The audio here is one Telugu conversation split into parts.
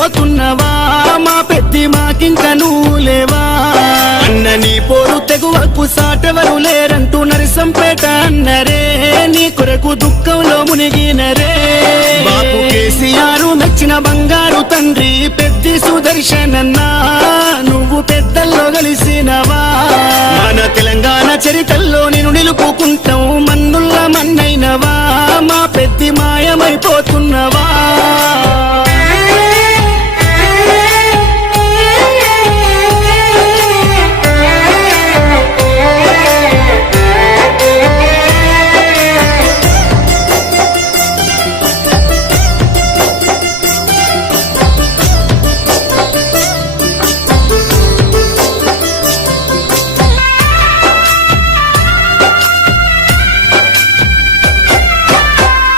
పోతున్నవా మా పెద్ది మాకింక నువ్వు లేవా అన్న నీ పోరు తెగువకు సాటెవరు లేరంటూ నరసంపేట అన్నరే నీ కొరకు దుఃఖంలో మునిగినరే బాపు కేసీఆర్ మెచ్చిన బంగారు తండ్రి పెద్ది సుదర్శనన్నా నువ్వు పెద్దల్లో కలిసినవా మన తెలంగాణ చరిత్రలో నేను నిలుపుకుంటావు మన్నుల్ల మన్నైనవా మా పెద్ది మాయమైపోతున్నవా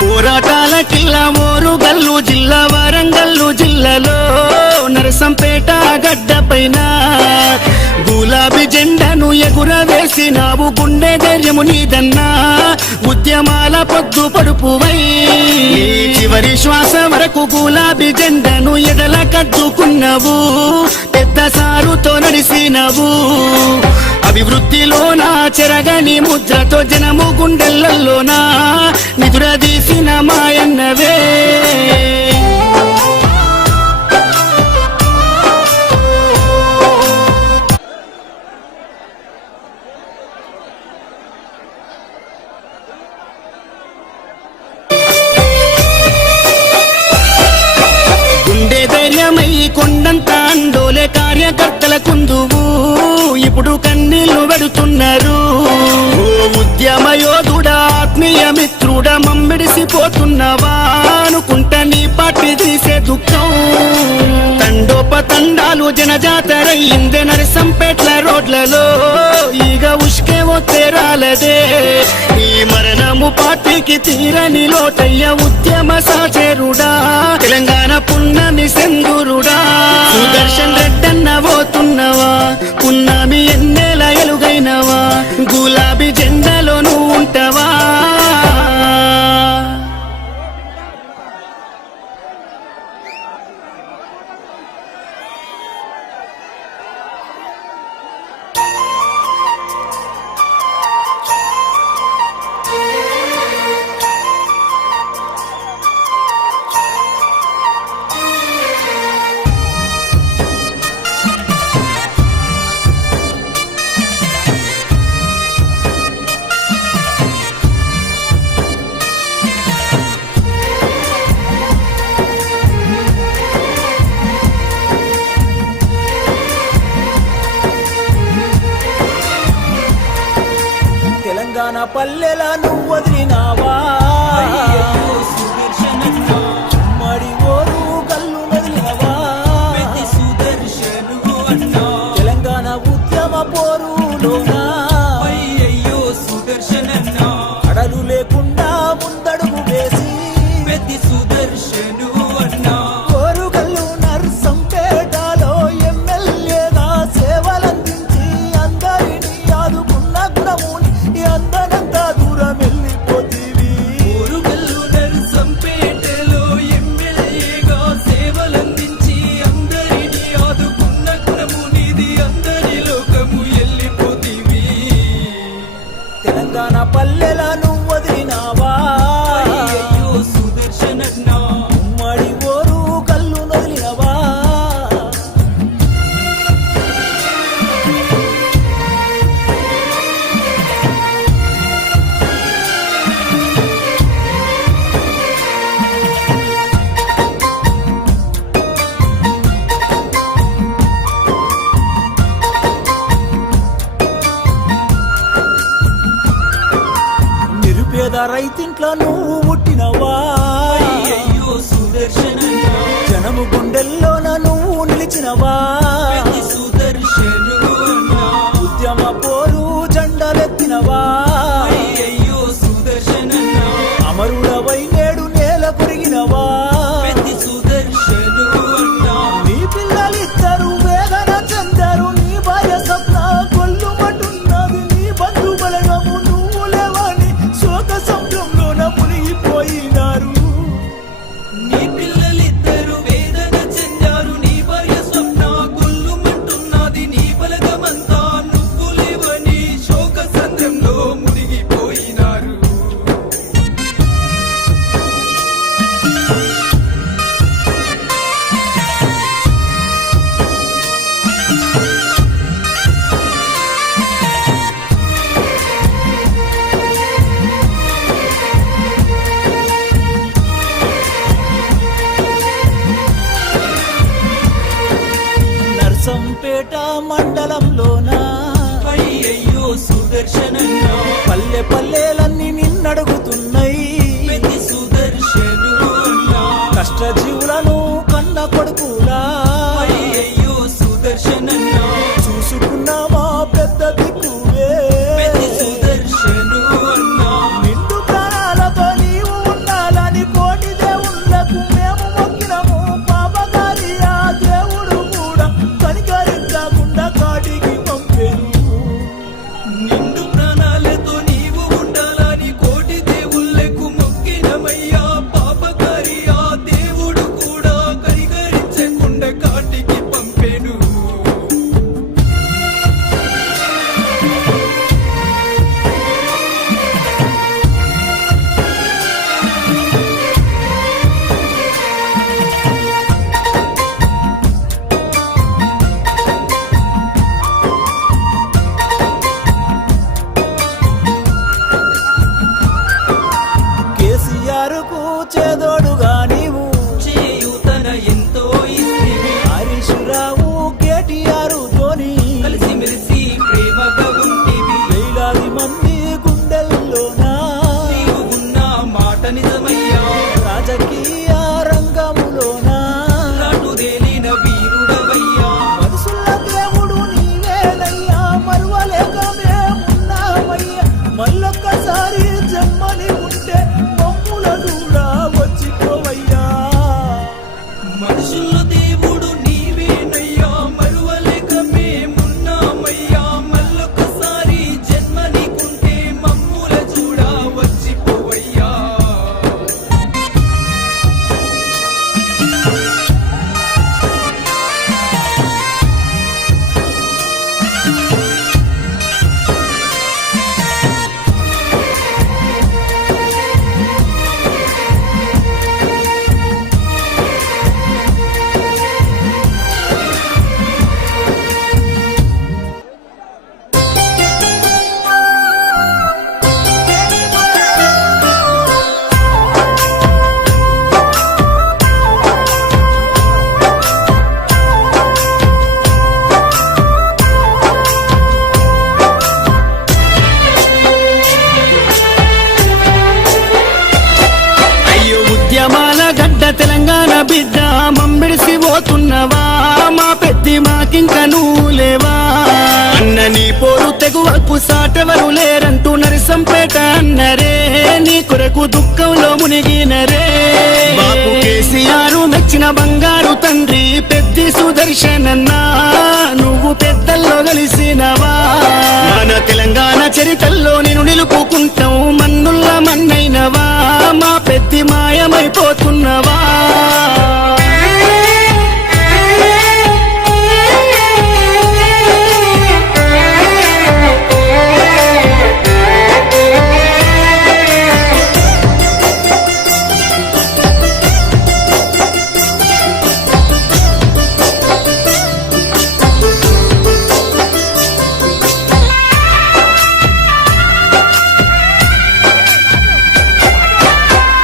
పోరాటాల కిల్లా ఓరుగల్లు జిల్లా వరంగల్లు జిల్లాలో నరసంపేట గడ్డ పైన గులాబీ జెండాను ఎగురవేసినావు గుండె ధైర్యము నీదన్నా ఉద్యమాల పొద్దు పడుపువై చివరి శ్వాస వరకు గులాబీ జెండాను ఎడల కట్టుకున్నావు పెద్ద సారుతో నడిసినవు అభివృద్ధిలోనా చెరగని ముద్రతో జనము గుండెలలోనా నిదురదీసిన మాయన్నవే గుండె ధైర్యమై కొండంత అండోలే కార్యకర్తల కుందువు ఇప్పుడు కన్నీళ్లు పెడుతున్నారు ఓ ఉద్యమ యోధుడా ఆత్మీయ మిత్రుడా మమ్మిడిసిపోతున్నవా అనుకుంటా నీ పార్టీ తీసే దుఃఖం తండోపతండాలు జనజాతరయ్యిందే నరసంపేట్ల రోడ్లలో ఈగ ఉష్కే వస్తే రాలదే ఈ మరణము పార్టీకి తీరని లోటయ్య ఉద్యమ సాచేరుడా తెలంగాణ పున్నమి సెందురుడా సుదర్శన్ రెడ్డన్న పోతున్నవా పున్నమి ఎన్నేల ఎలుగైనవా గులాబీ జెండాలో నువ్వు ఉంటావా తెలంగాణ పల్లెల నువ్వు వదిలినావా ఉమ్మడి ఓరు కల్లు వదిలినవా తెలంగాణ ఉద్యమ పోరులోనా అడలు లేకుండా ముందడుగు వేసి ఓరుగల్లు నర్సంపేటలో ఎమ్మెల్యేగా సేవలందించి అందరినీ ఆదుకున్న గుణముని అందనంతా దూరం వెళ్ళిపోతీవి ఓరుగల్లు నర్సంపేటలో ఎమ్మెల్యేగా సేవలందించి అందరినీ ఆదుకున్న గుణము నీది అందరి లోకము వెళ్ళిపోతీవి తెలంగాణ పల్లెల నువ్వు వదిలినావా సుదర్శనన్నా ఉమ్మడి ఓరు కల్లు వదిలినవా నిరుపేద రైతింట్లో నువ్వు పుట్టినవా సుదర్శనన్నా జనము గుండెల్లోన నువ్వు నిలిచినవా సుదర్శనున్నా ఉద్యమ పోరు జెండలెత్తినవా సుదర్శనన్నా అమరుడవై నేడు నేల కొరిగినవా సుదర్శనున్నా నీ పిల్లలిద్దరు వేదన చెందారు నీ భార్య స్వప్న కొల్లుమంటున్నది నీ బంధు బలగము నువ్వు లేవని శోక సముద్రంలోన మునిగిపోయినారు నీ పిల్లలిద్దరు వేదన చెందారు నరసంపేట మండలంలోనా అయ్యయ్యో సుదర్శనన్నా పల్లె పల్లెలన్నీ నిన్నడుగుతున్నాయి పెద్ది సుదర్శను అన్నా కష్టజీవులను కన్న కొడుకులా అయ్యయ్యో సుదర్శనన్నా చూసుకున్నామా పెద్ద దిక్కువే పెద్ది సుదర్శను అన్నా నిండు ప్రాణాలతో నీవు ఉండాలని కోటి దేవుళ్ళకు మేము మొక్కినము పాపగారి ఆ దేవుడు కూడా కనికరించకుండా కాటికి పంపెను నిండు ప్రాణాలతో నీవు ఉండాలని కోటి దేవుళ్ళకు మొక్కినమయ్యా పాపకారి ఆ దేవుడు కూడా కనికరించకుండా కాటికి పంపెను కేసీఆర్ కు చేదోడుగా నీవు చేయూతన ఎంతో ఇస్తివి హరీష్ రావు కేటీఆర్ తోని కలిసిమెలిసి ప్రేమగా ఉంటివి వేలాది మంది గుండెల్లోనా నీవు ఉన్న మాట నిజమయ్యా రాజకీయ రంగములోనా రాటుదేలిన వీరుడవయ్యా మనసుల దేవుడు నీవేనయ్యా మరువలేక మేమున్నామయ్యా మళ్ళొక్కసారి జమ్మని ఉంటే మమ్ముల కూడా వచ్చిపోవయ్యా మనుషుల దేవుడు నీవేనయ్యా మరువలేక మేమున్నామయ్యా మళ్ళొకసారి జన్మ నీకుంటే మమ్ముల చూడా వచ్చిపోవయ్యా అయ్యో ఉద్యమాల గడ్డ తెలంగాణ బిడ్డ మంబిడిసి పోతున్నవా మా పెద్ది మాకింక నువ్వు లేవా అన్న నీ పోరు తెగువల్పు సాటెవరు లేరంటూ నరసంపేట అన్నరే నీ కొరకు దుఃఖంలో మునిగినరే బాపు కేసీఆర్ మెచ్చిన బంగారు తండ్రి పెద్ది సుదర్శనన్నా నువ్వు పెద్దల్లో కలిసినవా మన తెలంగాణ చరితల్లో నేను నిలుపుకుంటాం మన్నుల్ల మన్నైనవా మా పెద్ది మాయమైపోతున్నవా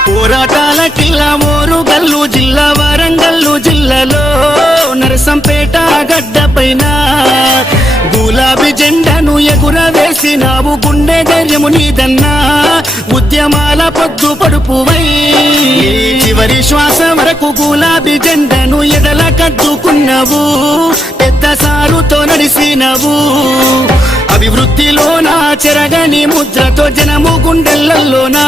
పోరాటాల కిల్లా ఓరుగల్లు జిల్లా వరంగల్లు జిల్లాలో నరసంపేట గడ్డ పైన గులాబీ జెండాను ఎగురవేసినావు గుండె ధైర్యము నీదన్నా ఉద్యమాల పొద్దు పడుపువై నీ చివరి శ్వాస వరకు గులాబీ జెండాను ఎడల కద్దుకున్నావు పెద్ద సారుతో నడిసినవు అభివృద్ధిలోనా చెరగని ముద్రతో జనము గుండెలలోనా